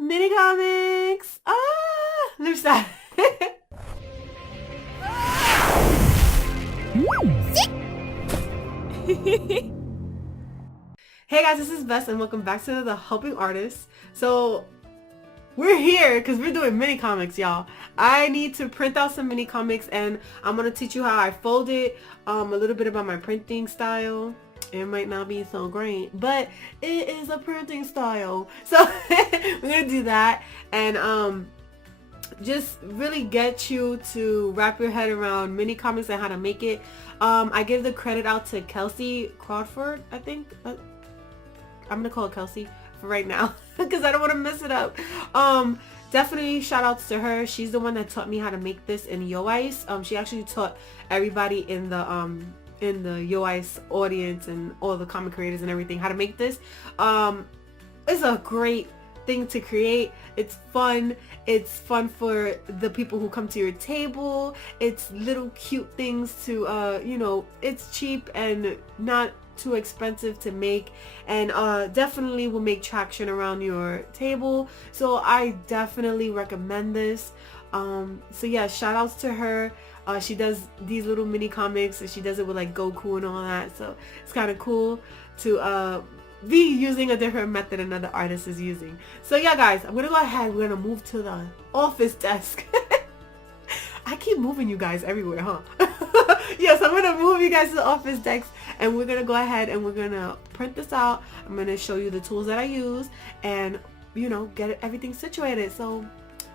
Mini comics. Ah, let me stop. Hey guys, this is Bess and welcome back to the Helping Artist. So we're here because we're doing mini comics, y'all. I need to print out some mini comics and I'm gonna teach you how I fold it, a little bit about my printing style. It might not be so great, but it is a printing style. So we're gonna do that and just really get you to wrap your head around mini comics and how to make it. I give the credit out to Kelsey Crawford, I think. I'm gonna call it Kelsey for right now because I don't want to mess it up. Definitely shout outs to her. She's the one that taught me how to make this in YoIce. She actually taught everybody in the YoIce audience and all the comic creators and everything how to make this. It's a great thing to create. It's fun for the people who come to your table. It's little cute things to it's cheap and not too expensive to make, and definitely will make traction around your table. So I definitely recommend this. So yeah, shout outs to her. She does these little mini comics and she does it with like Goku and all that, so it's kind of cool to be using a different method another artist is using. So yeah guys, I'm gonna go ahead, we're gonna move to the office desk. I keep moving you guys everywhere, huh? Yes, I'm gonna move you guys to the office desk and we're gonna go ahead and we're gonna print this out. I'm gonna show you the tools that I use and get everything situated. So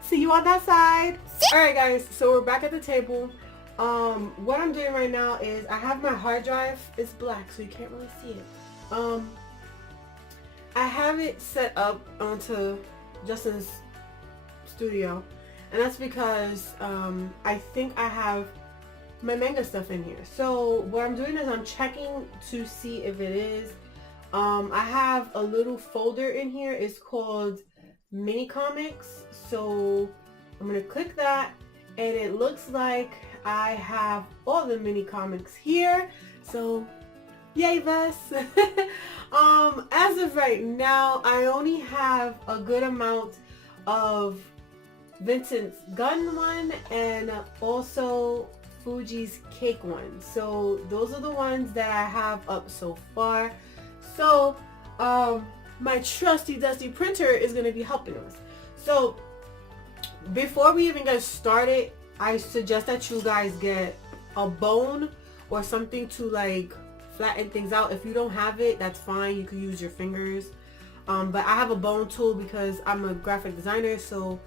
see you on that side. Alright guys, so we're back at the table. What I'm doing right now is I have my hard drive. It's black so you can't really see it. I have it set up onto Justin's studio, and that's because I think I have my manga stuff in here. So what I'm doing is I'm checking to see if it is. I have a little folder in here. It's called mini comics. So I'm gonna click that and it looks like I have all the mini comics here. So yay, Vess. As of right now, I only have a good amount of Vincent's gun one and also Fuji's cake one. So those are the ones that I have up so far. So my trusty dusty printer is going to be helping us. So before we even get started, I suggest that you guys get a bone or something to like flatten things out. If you don't have it, that's fine, you can use your fingers. But I have a bone tool because I'm a graphic designer, so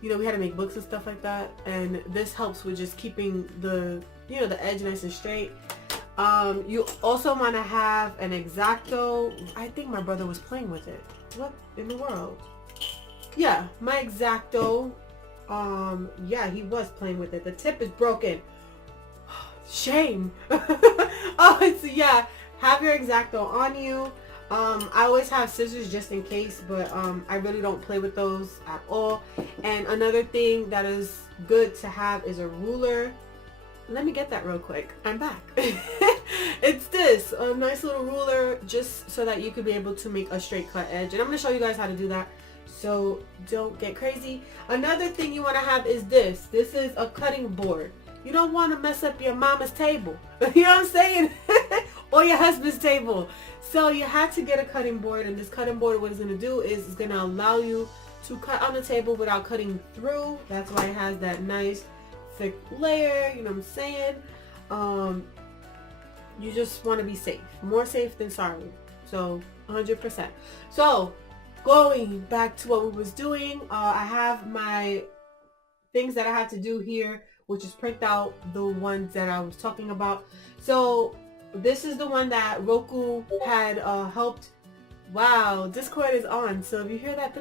we had to make books and stuff like that, and this helps with just keeping the the edge nice and straight. You also want to have an X-ACTO. I think my brother was playing with it. What in the world? Yeah, my X-ACTO. Yeah, he was playing with it. The tip is broken. Shame. Oh, so yeah, have your X-ACTO on you. I always have scissors just in case, but I really don't play with those at all. And another thing that is good to have is a ruler. Let me get that real quick. I'm back. It's this, a nice little ruler, just so that you could be able to make a straight cut edge. And I'm going to show you guys how to do that, so don't get crazy. Another thing you want to have is this. This is a cutting board. You don't want to mess up your mama's table. You know what I'm saying? Or your husband's table. So you have to get a cutting board, and this cutting board, what it's going to do is it's going to allow you to cut on the table without cutting through. That's why it has that nice thick layer, you know what I'm saying? You just want to be safe. More safe than sorry. So 100%. So going back to what we was doing, I have my things that I have to do here, which is print out the ones that I was talking about. So this is the one that Roku had helped. Wow, Discord is on. So if you hear that,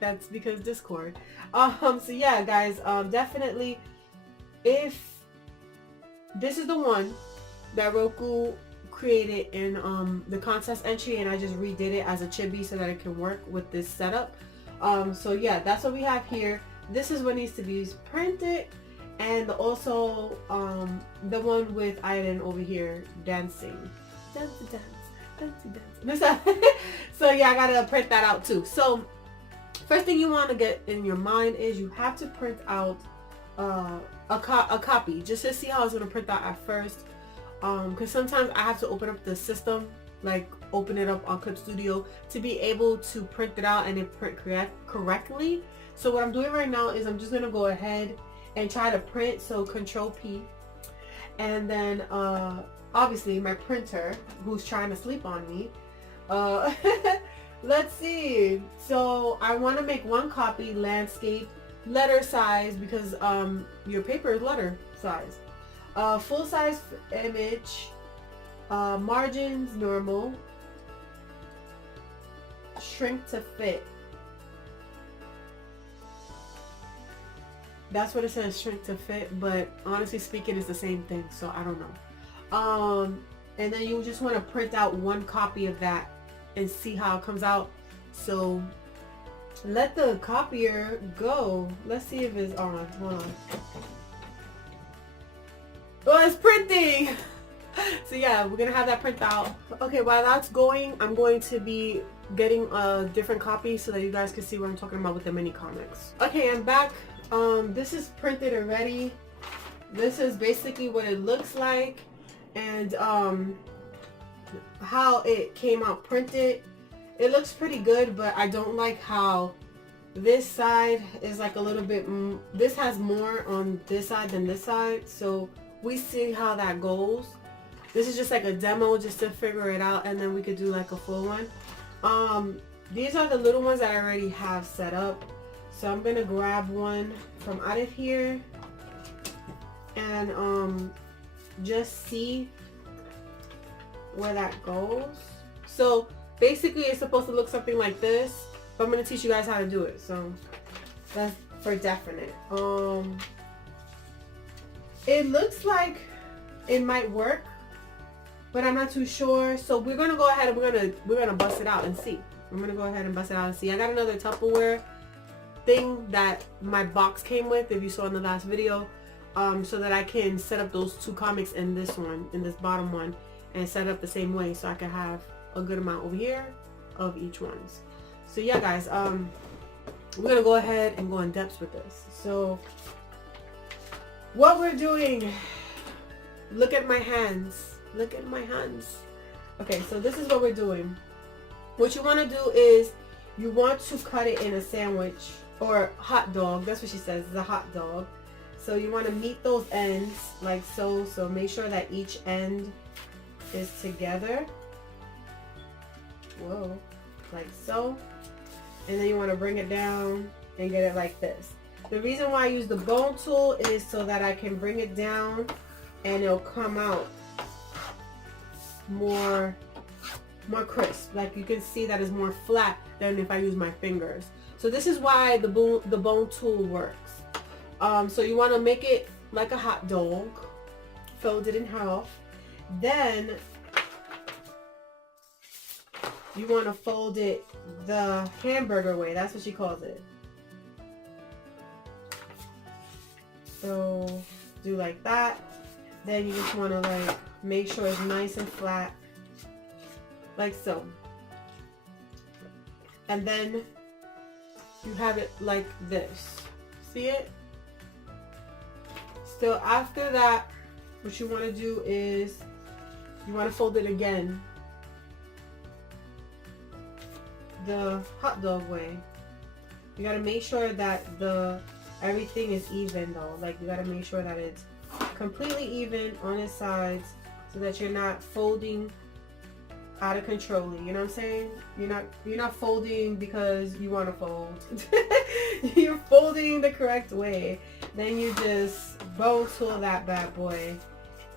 that's because Discord. So yeah, guys, definitely, if this is the one that Roku created in the contest entry, and I just redid it as a chibi so that it can work with this setup. So yeah, that's what we have here. This is what needs to be printed. And also the one with Aiden over here dancing. Dance. So yeah, I gotta print that out too. So First thing you want to get in your mind is you have to print out a copy just to see how it's going to print out at first. Because sometimes I have to open up the system, like open it up on Clip Studio to be able to print it out and it print correctly. So what I'm doing right now is I'm just going to go ahead and try to print. So Control P, and then obviously my printer who's trying to sleep on me. Let's see. So I want to make one copy, landscape, letter size, because your paper is letter size. Full size image, margins normal, shrink to fit. That's what it says, shrink to fit, but honestly speaking it's the same thing, so I don't know. And then you just want to print out one copy of that and see how it comes out. So let the copier go. Let's see if it's on. Hold on. Oh, it's printing. So yeah, we're gonna have that print out. Okay, while that's going, I'm going to be getting a different copy so that you guys can see what I'm talking about with the mini comics. Okay, I'm back. This is printed already. This is basically what it looks like, and how it came out printed. It looks pretty good, but I don't like how this side is like a little bit, this has more on this side than this side, so we see how that goes. This is just like a demo just to figure it out, and then we could do like a full one. These are the little ones that I already have set up, so I'm gonna grab one from out of here and just see where that goes. So basically it's supposed to look something like this, but I'm going to teach you guys how to do it, so that's for definite. It looks like it might work, but I'm not too sure, so we're going to go ahead and we're gonna bust it out and see. I'm going to go ahead and bust it out and see. I got another Tupperware thing that my box came with, if you saw in the last video, so that I can set up those two comics in this one, in this bottom one, and set it up the same way so I can have a good amount over here of each ones. So yeah guys, we're gonna go ahead and go in depth with this. So what we're doing, look at my hands, look at my hands. Okay, so this is what we're doing. What you want to do is you want to cut it in a sandwich or hot dog. That's what she says, it's a hot dog. So you want to meet those ends like so. So make sure that each end is together. Whoa, like so. And then you want to bring it down and get it like this. The reason why I use the bone tool is so that I can bring it down and it'll come out more crisp. Like you can see that it's more flat than if I use my fingers. So this is why the bone tool works. So you want to make it like a hot dog, fold it in half. Then you want to fold it the hamburger way. That's what she calls it. So do like that. Then you just want to like make sure it's nice and flat, like so. And then you have it like this. See it? So after that, what you want to do is you want to fold it again the hot dog way. You got to make sure that everything is even though. Like you got to make sure that it's completely even on its sides so that you're not folding out of control. You know what I'm saying? You're not folding because you want to fold. You're folding the correct way. Then you just bone tool that bad boy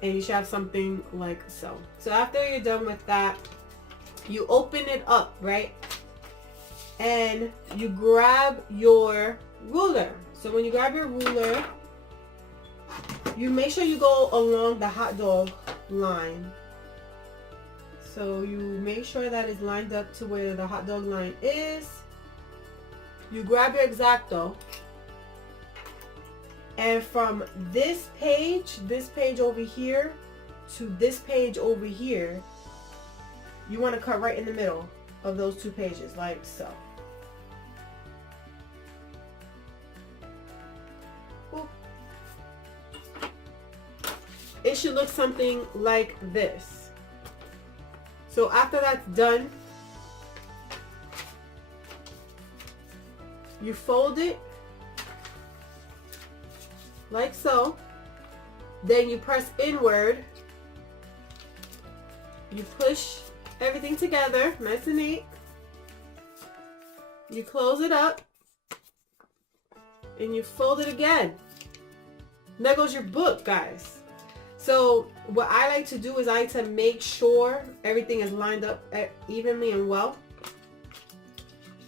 and you should have something like so. So after you're done with that, you open it up, right? And you grab your ruler. So when you grab your ruler, you make sure you go along the hot dog line. So you make sure that it's lined up to where the hot dog line is. You grab your X-ACTO, and from this page over here to this page over here, you want to cut right in the middle of those two pages, like so. it should look something like this. So after that's done, you fold it like so. Then you press inward. You push everything together, nice and neat. You close it up. And you fold it again. And there goes your book, guys. So what I like to do is I like to make sure everything is lined up evenly and well.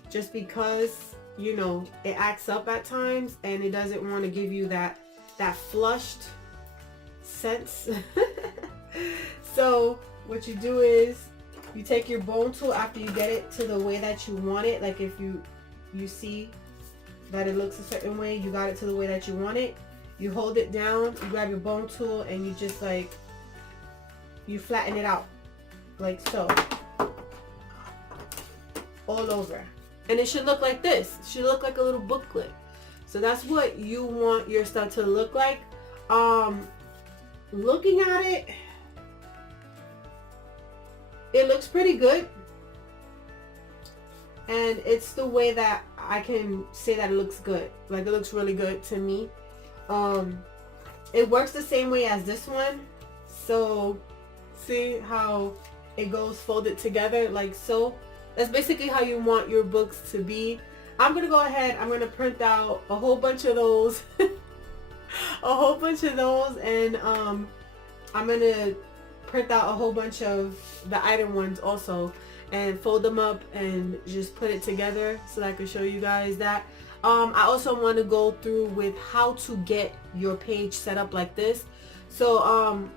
Just because, you know, it acts up at times and it doesn't want to give you that flushed sense. So what you do is you take your bone tool after you get it to the way that you want it. Like if you see that it looks a certain way, you got it to the way that you want it. You hold it down, you grab your bone tool, and you just like, you flatten it out like so, all over. And it should look like this. It should look like a little booklet. So that's what you want your stuff to look like. Looking at it, it looks pretty good. And it's the way that I can say that it looks good. Like, it looks really good to me. It works the same way as this one. So see how it goes folded together like so. That's basically how you want your books to be. I'm gonna go ahead, I'm gonna print out a whole bunch of those. A whole bunch of those, and I'm gonna print out a whole bunch of the item ones also and fold them up and just put it together so that I can show you guys that. I also want to go through with how to get your page set up like this. So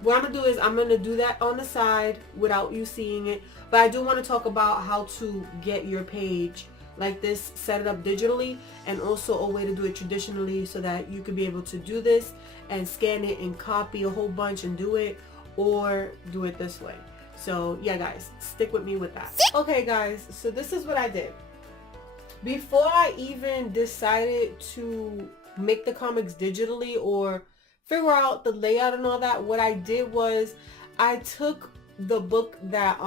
what I'm gonna do is I'm gonna do that on the side without you seeing it, but I do want to talk about how to get your page like this, set it up digitally, and also a way to do it traditionally so that you could be able to do this and scan it and copy a whole bunch and do it, or do it this way. So yeah guys, stick with me with that. Okay guys, so this is what I did. Before I even decided to make the comics digitally or figure out the layout and all that, what I did was I took the book that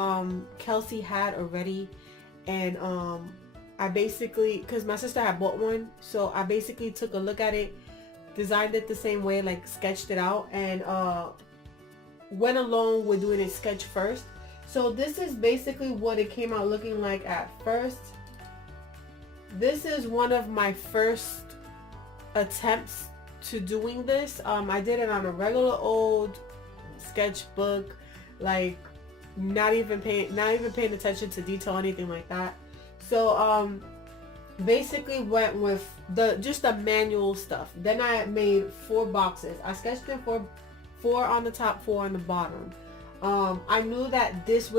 Kelsey had already, and I basically, because my sister had bought one, so I basically took a look at it, designed it the same way, like sketched it out, and went along with doing a sketch first. So this is basically what it came out looking like at first. This is one of my first attempts to doing this. I did it on a regular old sketchbook, like not even paying attention to detail or anything like that. So basically went with just the manual stuff. Then I made 4 boxes. I sketched them for 4 on the top, 4 on the bottom. I knew that this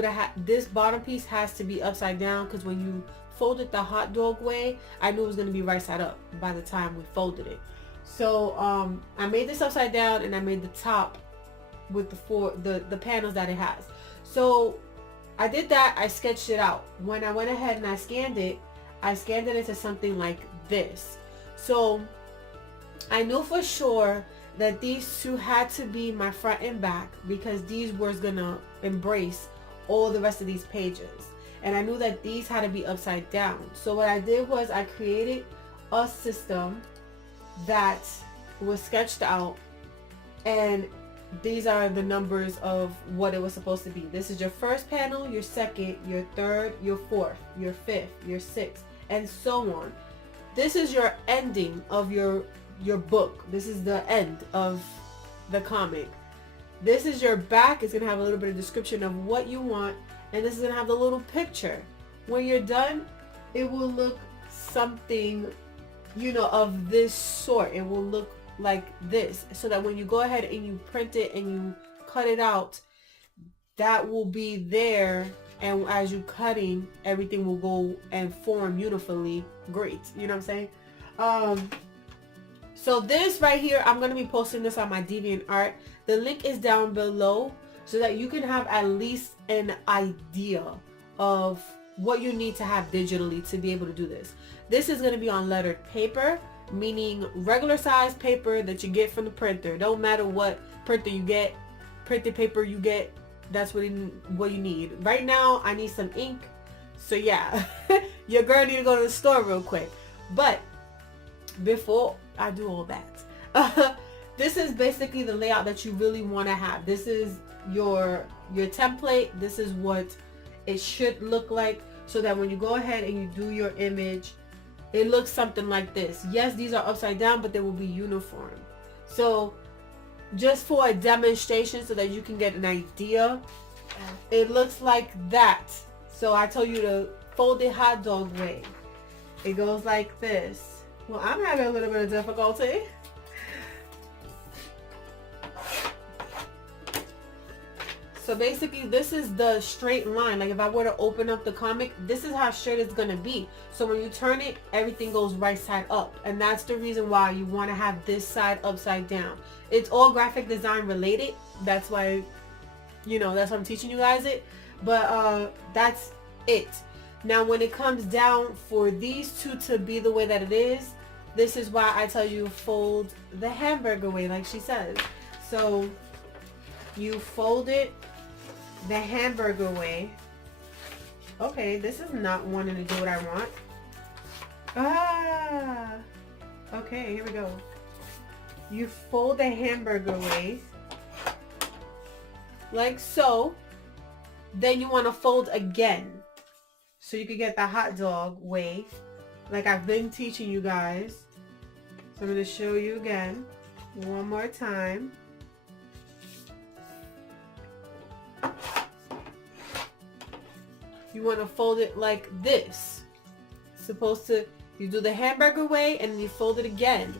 bottom piece has to be upside down, because when you fold it the hot dog way, I knew it was going to be right side up by the time we folded it. So I made this upside down, and I made the top with the panels that it has. So I did that. I sketched it out. When I went ahead and I scanned it into something like this. So I knew for sure that these 2 had to be my front and back, because these were gonna embrace all the rest of these pages. And I knew that these had to be upside down. So what I did was I created a system that was sketched out, and these are the numbers of what it was supposed to be. This is your first panel, your second, your third, your fourth, your fifth, your sixth, and so on. This is your ending of your book. This is the end of the comic. This is your back. It's gonna have a little bit of description of what you want, and this is gonna have the little picture. When you're done, it will look something, you know, of this sort. It will look like this, so that when you go ahead and you print it and you cut it out, that will be there, and as you cutting, everything will go and form beautifully great. You know what I'm saying? So this right here, I'm going to be posting this on my DeviantArt. The link is down below so that you can have at least an idea of what you need to have digitally to be able to do this. This is going to be on lettered paper, meaning regular size paper that you get from the printer. Don't matter what printer you get, printed paper you get, that's what you need. Right now, I need some ink. So yeah, your girl need to go to the store real quick. But before I do all that, this is basically the layout that you really want to have. This is your template. This is what it should look like, so that when you go ahead and you do your image, it looks something like this. Yes, these are upside down, but they will be uniform. So just for a demonstration so that you can get an idea, it looks like that. So I told you to fold it hot dog way. It goes like this. Well, I'm having a little bit of difficulty. So basically, this is the straight line. Like if I were to open up the comic, this is how straight it's gonna be. So when you turn it, everything goes right side up. And that's the reason why you want to have this side upside down. It's all graphic design related. That's why, that's why I'm teaching you guys it. But that's it. Now when it comes down for these two to be the way that it is, this is why I tell you fold the hamburger way, like she says. So you fold it the hamburger way. Okay, this is not wanting to do what I want. Okay, here we go. You fold the hamburger way, like so. Then you want to fold again, so you can get the hot dog way, like I've been teaching you guys. So I'm going to show you again, one more time. You want to fold it like this. You do the hamburger way and you fold it again.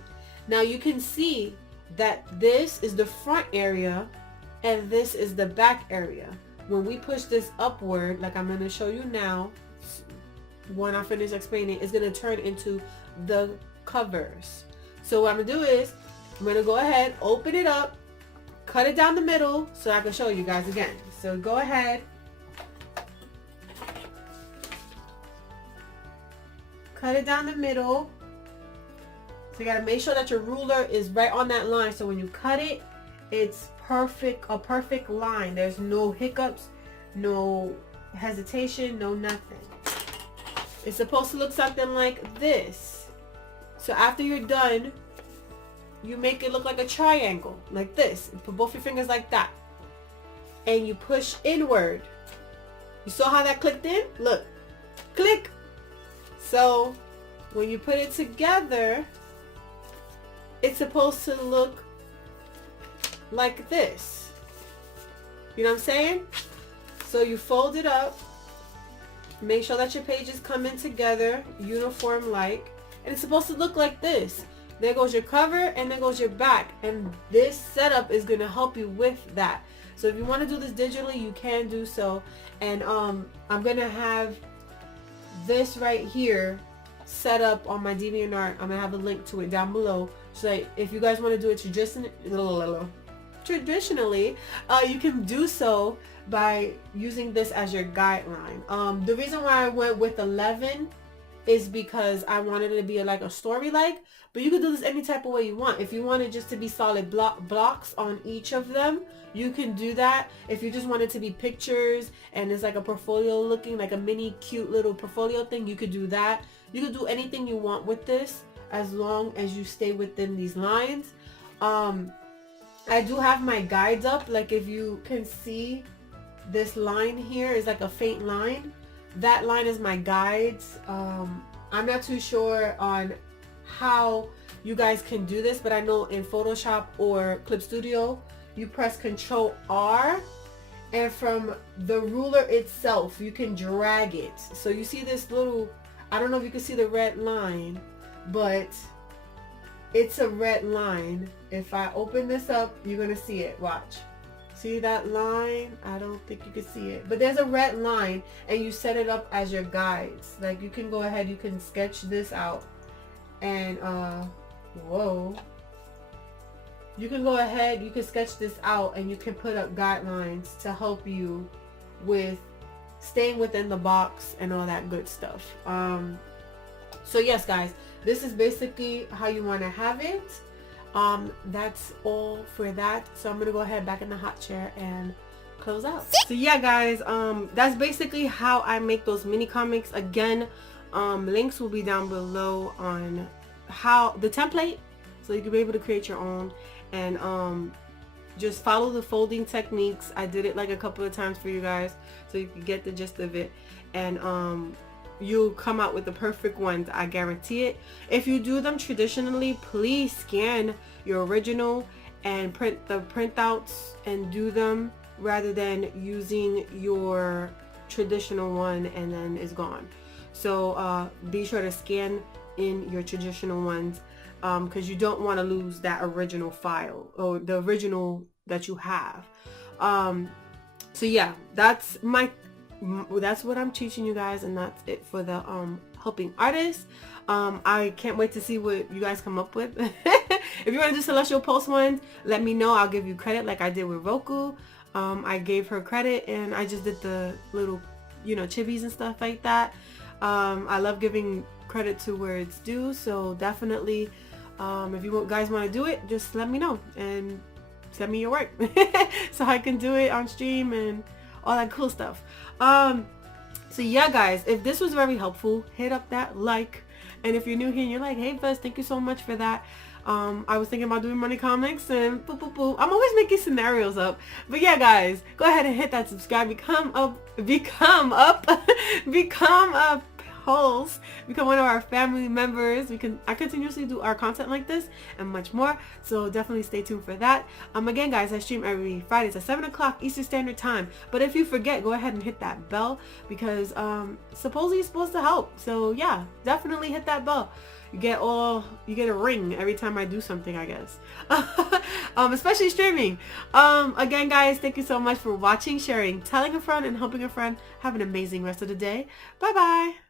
Now you can see that this is the front area and this is the back area. When we push this upward, like I'm going to show you now, when I finish explaining, it's going to turn into the covers. So what I'm going to do is, I'm going to go ahead, open it up, cut it down the middle so I can show you guys again. So go ahead, cut it down the middle. So you got to make sure that your ruler is right on that line. So when you cut it, it's perfect, a perfect line. There's no hiccups, no hesitation, no nothing. It's supposed to look something like this. So after you're done, you make it look like a triangle, like this. You put both your fingers like that. And you push inward. You saw how that clicked in? Look, click. So when you put it together, it's supposed to look like this. You know what I'm saying? So you fold it up. Make sure that your pages come in together, uniform like. And it's supposed to look like this. There goes your cover and there goes your back. And this setup is going to help you with that. So if you want to do this digitally, you can do so. And I'm going to have this right here set up on my DeviantArt. I'm going to have a link to it down below. So that if you guys want to do it traditionally, you can do so by using this as your guideline. The reason why I went with 11 is because I wanted it to be like a story but you could do this any type of way you want. If you want it just to be solid blocks on each of them, you can do that. If you just want it to be pictures and it's like a portfolio looking, like a mini cute little portfolio thing, you could do that. You could do anything you want with this as long as you stay within these lines. I do have my guides up. Like if you can see, this line here is like a faint line. That line is my guides. I'm not too sure on how you guys can do this, but I know in Photoshop or Clip Studio, you press Control R, and from the ruler itself, you can drag it. So you see this little, I don't know if you can see the red line, but it's a red line. If I open this up, you're going to see it. Watch. See that line? I don't think you can see it, but there's a red line, and you set it up as your guides. Like you can go ahead, you can sketch this out, and whoa, you can go ahead, you can sketch this out, and you can put up guidelines to help you with staying within the box and all that good stuff. So yes guys, this is basically how you want to have it. That's all for that. So I'm gonna go ahead back in the hot chair and close out. So yeah guys, that's basically how I make those mini comics. Again, links will be down below on how the template, so you can be able to create your own, and just follow the folding techniques. I did it like a couple of times for you guys so you can get the gist of it, and you'll come out with the perfect ones, I guarantee it. If you do them traditionally, please scan your original and print the printouts and do them, rather than using your traditional one and then it's gone. So be sure to scan in your traditional ones, because you don't want to lose that original file or the original that you have. So yeah, that's what I'm teaching you guys, and that's it for the helping artists. I can't wait to see what you guys come up with. If you want to do Celestial Pulse ones, let me know. I'll give you credit like I did with Roku. I gave her credit and I just did the little, chibis and stuff like that. I love giving credit to where it's due, so definitely if you guys want to do it, just let me know and send me your work so I can do it on stream and all that cool stuff. So yeah guys, if this was very helpful, hit up that like, and if you're new here and you're like, hey Ves, thank you so much for that. I was thinking about doing money comics and boop boop boop. I'm always making scenarios up. But yeah guys, go ahead and hit that subscribe, become a pulse, become one of our family members. I continuously do our content like this and much more, so definitely stay tuned for that. Again guys, I stream every Fridays at 7 o'clock Eastern Standard Time, but if you forget, go ahead and hit that bell, because supposedly it's supposed to help. So yeah, definitely hit that bell. You get a ring every time I do something, I guess. Especially streaming. Again guys, thank you so much for watching, sharing, telling a friend, and helping a friend. Have an amazing rest of the day. Bye bye.